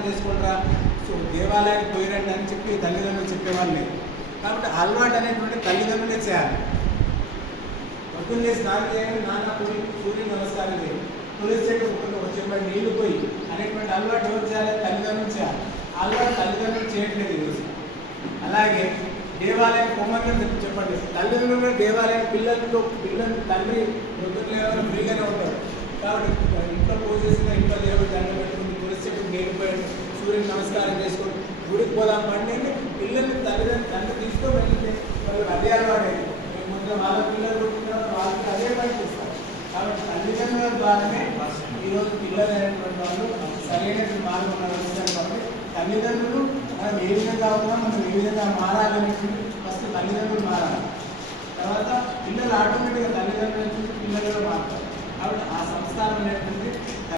నమస్కారం చేసుకుంటారా, సో దేవాలయానికి పోయిరండి అని చెప్పి తల్లిదండ్రులు చెప్పేవాళ్ళు లేదు. కాబట్టి అలవాటు అనేటువంటి తల్లిదండ్రులే చేయాలి. పొద్దున్నే స్నానం చేయాలి, నాన్న పోయి సూర్యుని నమస్కారం చేయాలి, తులసి చెట్టు ఒక చెంబడి నీళ్లు పోయి అనేటువంటి అలవాటు ఎవరు చేయాలి? తల్లిదండ్రులు చేయాలి. అలవాటు తల్లిదండ్రులు చేయట్లేదు ఈరోజు. అలాగే దేవాలయం పొమ్మని చెప్పండి, తల్లిదండ్రులు కూడా దేవాలయం పిల్లలు తండ్రి పొద్దున్న ఫ్రీగానే ఉంటారు కాబట్టి ఇంట్లో పూజ చేసిన ఇంట్లో దేవుడు దండం పెట్టుకుని తులసి చెట్టు నీళ్ళు పోయి సూర్యుని నమస్కారం చేసుకొని గుడికి పోదాం పండి పిల్లల్ని తండ్రి తీసుకొని వెళ్ళితే వాళ్ళకి అదే అలవాటైంది. ముందు వాళ్ళ పిల్లలు పుట్టిన వాళ్ళకి అదే పనిపిస్తారు. కాబట్టి తల్లిదండ్రుల ద్వారానే ఈరోజు పిల్లలు అనేటువంటి వాళ్ళు సరైనటువంటి మార్గం నడుస్తారు. కాబట్టి తల్లిదండ్రులు మనం ఏ విధంగా అవుతున్నాం, మనం ఏ విధంగా మారాలనేటువంటి ఫస్ట్ తల్లిదండ్రులు మారాలి. తర్వాత పిల్లలు ఆటోమేటిక్గా తల్లిదండ్రులు పిల్లలు మారుతారు. కాబట్టి ఆ సంస్కారం అనేటువంటి